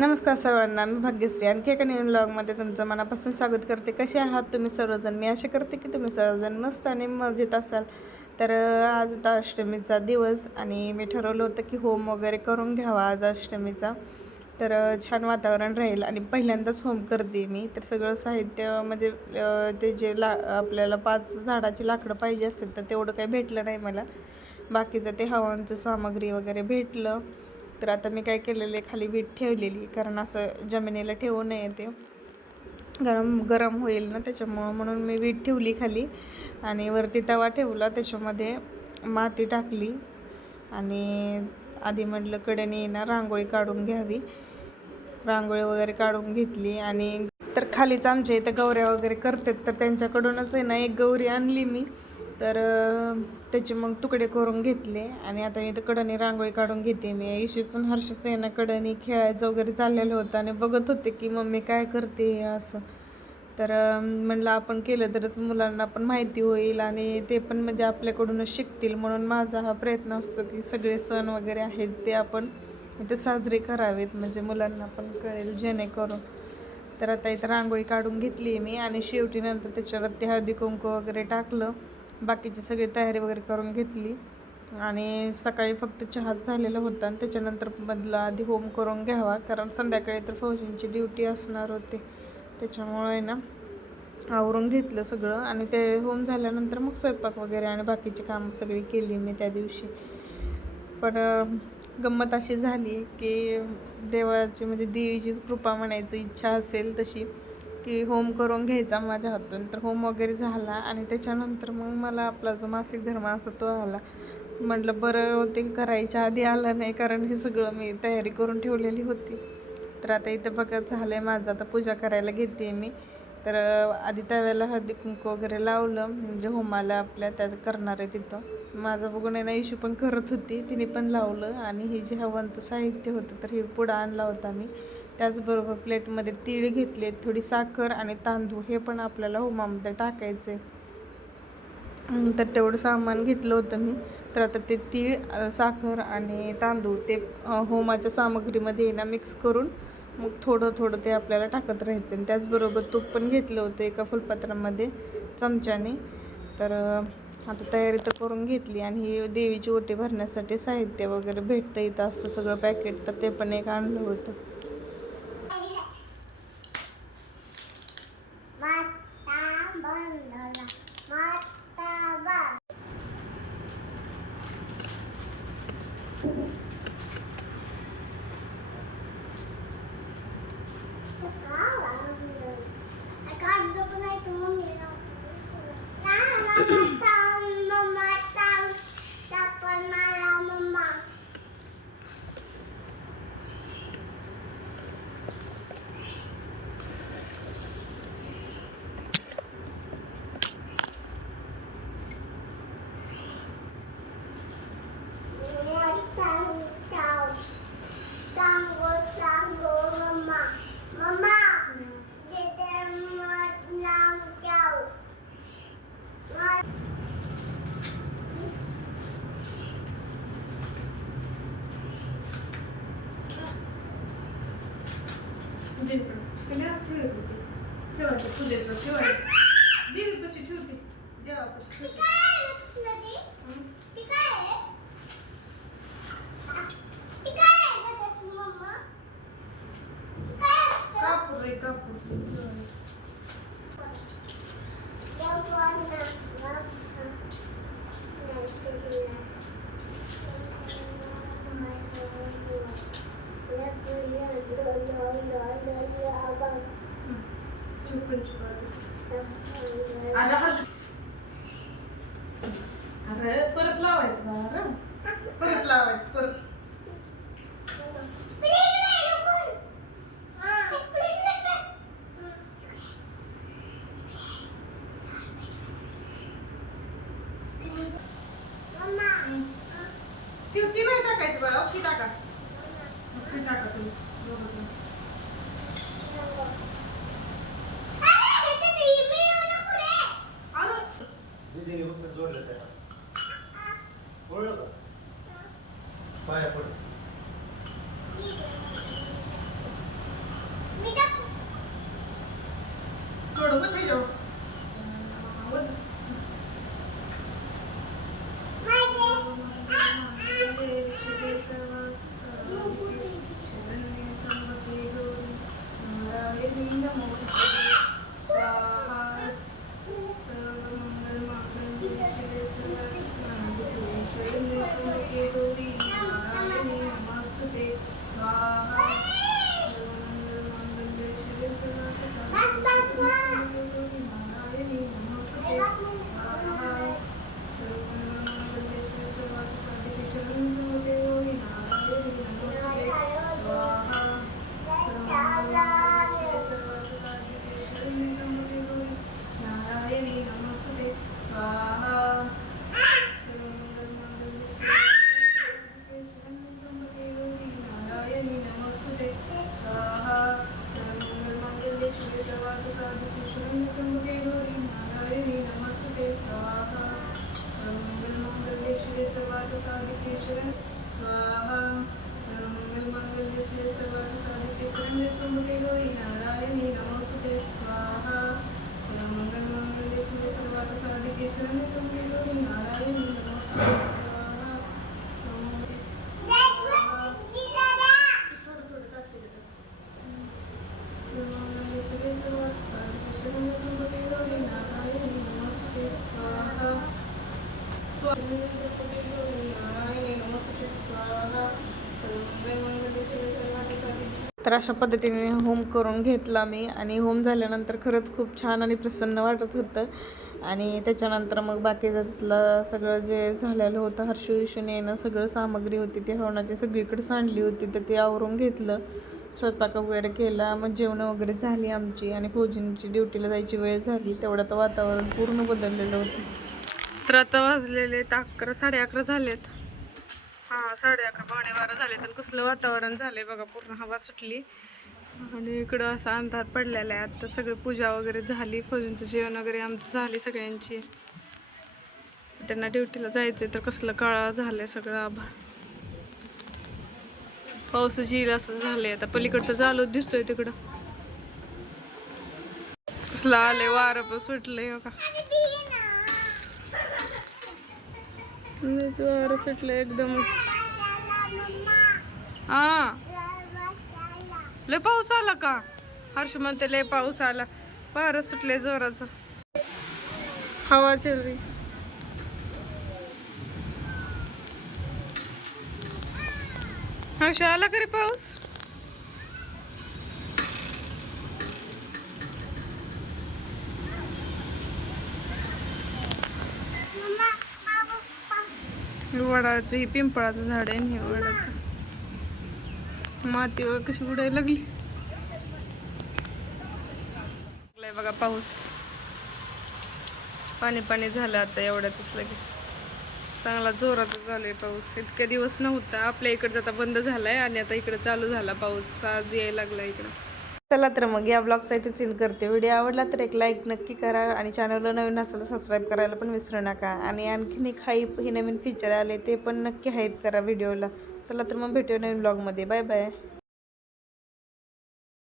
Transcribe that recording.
नमस्कार सर्वांना मी भाग्यश्री. आणखी एका नवीन ब्लॉगमध्ये तुमचं मनापासून स्वागत करते. कसे आहात तुम्ही सर्वजण? मी आशा करते की तुम्ही सर्वजण मस्त आणि मजेत असाल. तर आज होता अष्टमीचा दिवस आणि मी ठरवलं होतं की होम वगैरे करून घ्यावा आज अष्टमीचा. तर छान वातावरण राहील आणि पहिल्यांदाच होम करते मी. तर सगळं साहित्य म्हणजे ते जे ला आपल्याला पाच झाडाची लाकडं पाहिजे असतील तर तेवढं काही भेटलं नाही मला. बाकीचं ते हवांचं सामग्री वगैरे भेटलं. तर आता मी काय केलेलं आहे खाली वीट ठेवलेली कारण असं जमिनीला ठेवू नये ते. गरम गरम होईल ना त्याच्यामुळं म्हणून मी वीट ठेवली खाली आणि वरती तवा ठेवला त्याच्यामध्ये माती टाकली आणि आधी म्हटलं कडेने ना रांगोळी काढून घ्यावी. रांगोळी वगैरे काढून घेतली आणि तर खालीच आमच्या इथं गौऱ्या वगैरे करतात तर त्यांच्याकडूनच आहे ना एक गौरी आणली मी. तर त्याचे मग तुकडे करून घेतले आणि आता मी तर कडनी रांगोळी काढून घेते. मी इशूचं हर्षचं आहे ना कडनी खेळायचं वगैरे चाललेलं होतं आणि बघत होते की मम्मी काय करते असं. तर म्हणलं आपण केलं तरच मुलांना पण माहिती होईल आणि ते पण म्हणजे आपल्याकडूनच शिकतील म्हणून माझा हा प्रयत्न असतो की सगळे सण वगैरे आहेत ते आपण ते साजरे करावेत म्हणजे मुलांना पण कळेल जेणेकरून. तर आता इथं रांगोळी काढून घेतली मी आणि शेवटी नंतर त्याच्यावरती हळदी कुंकू वगैरे टाकलं. बाकीची सगळी तयारी वगैरे करून घेतली. आणि सकाळी फक्त चहाच झालेला होता आणि त्याच्यानंतर मधला आधी होम करून घ्यावा. कारण संध्याकाळी तर फौजींची ड्युटी असणार होते. त्याच्यामुळे ना आवरून घेतलं सगळं. आणि ते होम झाल्यानंतर मग स्वयंपाक वगैरे आणि बाकीची कामं सगळी केली मी त्या दिवशी. पण गंमत अशी झाली की देवाची म्हणजे देवीचीच कृपा म्हणायची इच्छा असेल तशी की होम करून घ्यायचा माझ्या हातून. तर होम वगैरे झाला आणि त्याच्यानंतर मग मला आपला जो मासिक धर्म असतो तो आला. म्हटलं बरं ते करायच्या आधी आलं नाही कारण हे सगळं मी तयारी करून ठेवलेली होती. तर आता इथं बघा झालं आहे माझं. आता पूजा करायला घेते मी. तर आधी तव्याला हळदी कुंकू वगैरे लावलं. म्हणजे होमाला आपल्या त्या करणार आहे तिथं. माझं बघून आहे ना इशू पण करत होती. तिने पण लावलं. आणि हे जे हवंत साहित्य होतं तर हे पुढं आणला होता मी. त्याचबरोबर प्लेटमध्ये तीळ घेतले थोडी साखर आणि तांदूळ हे पण आपल्याला होमामध्ये टाकायचे. तर तेवढं सामान घेतलं होतं मी. तर आता ते तीळ साखर आणि तांदूळ ते होमाच्या सामग्रीमध्ये ना मिक्स करून मग थोडं थोडं ते आपल्याला टाकत राहायचं. आणि त्याचबरोबर तूप पण घेतलं होतं एका फुलपात्रामध्ये चमच्याने. तर आता तयारी तर करून घेतली आणि ही देवीची ओटी भरण्यासाठी साहित्य वगैरे भेटतं इथं असं सगळं पॅकेट तर ते पण एक आणलं होतं. माता बंधला देवीपाशी ठेवते देवापाशी ठेवते काय आहे ती? ती काय आहे? ती काय आहे गं त्याची मम्मा? ती काय असतं? कापूर रे कापूर अरे परत लावायचं बाळा. परत लावायचं परत. ती ती नाही टाकायची बाळा ती टाका. ती टाका तुम्ही. 我也不 स्वाहा सर्वमङ्गलमङ्गल्ये सर्वसाधिके शरण्ये त्वं गौरी नारायणी नमोऽस्तु ते स्वाहा तर अशा पद्धतीने होम करून घेतला मी आणि होम झाल्यानंतर खरंच खूप छान आणि प्रसन्न वाटत होतं. आणि त्याच्यानंतर मग बाकीचं तिथलं सगळं जे झालेलं होतं हर्षविषून येणं सगळं सामग्री होती ती हवनाची सगळीकडे सांडली होती तर ते आवरून घेतलं. स्वयंपाक वगैरे केला मग जेवणं वगैरे झाली आमची आणि फौजींची ड्युटीला जायची वेळ झाली. तेवढ्यात वातावरण पूर्ण बदललेलं होतं. तर आता वाजलेले तर अकरा साडे अकरा झालेत. हा साडे अकरा पावणे बारा झाले. तर कसलं वातावरण झालंय बघा पूर्ण हवा सुटली. आणि इकडं असा अंधार पडलेला आहे. आता सगळी पूजा वगैरे झाली. फौजींचं जेवण वगैरे आमचं झाली सगळ्यांची. त्यांना ड्युटीला जायचंय तर कसलं काळा झालंय सगळं आभा. पाऊस येईल असं झालंय. आता पलीकडचं चालू दिसतोय तिकडं. कसलं आलंय वारं पण सुटलंय बघा. वारं सुटलं एकदमच. हा. लय पाऊस आला का? हर्ष म्हणते लय पाऊस आला. वारं सुटले जोराचं. हवा चल रही हर्ष आला का रे पाऊस? वडाचं हे पिंपळाचं झाड आहे हे वडाचं. माती वगैरे कशी उडायला लागली? लागलाय बघा पाऊस. पाणी पाणी झालं आता एवढ्यातच लगेच चांगला जोरात झालाय पाऊस. इतके दिवस नव्हता. आपल्या इकडचं आता बंद झालाय आणि आता इकडे चालू झाला पाऊस. आज यायला लागला इकडं. चला तर मग या ब्लॉगचा इथे सील करते. व्हिडिओ आवडला तर एक लाईक नक्की करा आणि चॅनलला नवीन असेल तर सबस्क्राईब करायला पण विसरू नका. आणि आणखीन एक हाईप हे नवीन फीचर आले ते पण नक्की हाईप करा व्हिडिओला चला तर मग भेटूया नवीन ब्लॉगमध्ये बाय बाय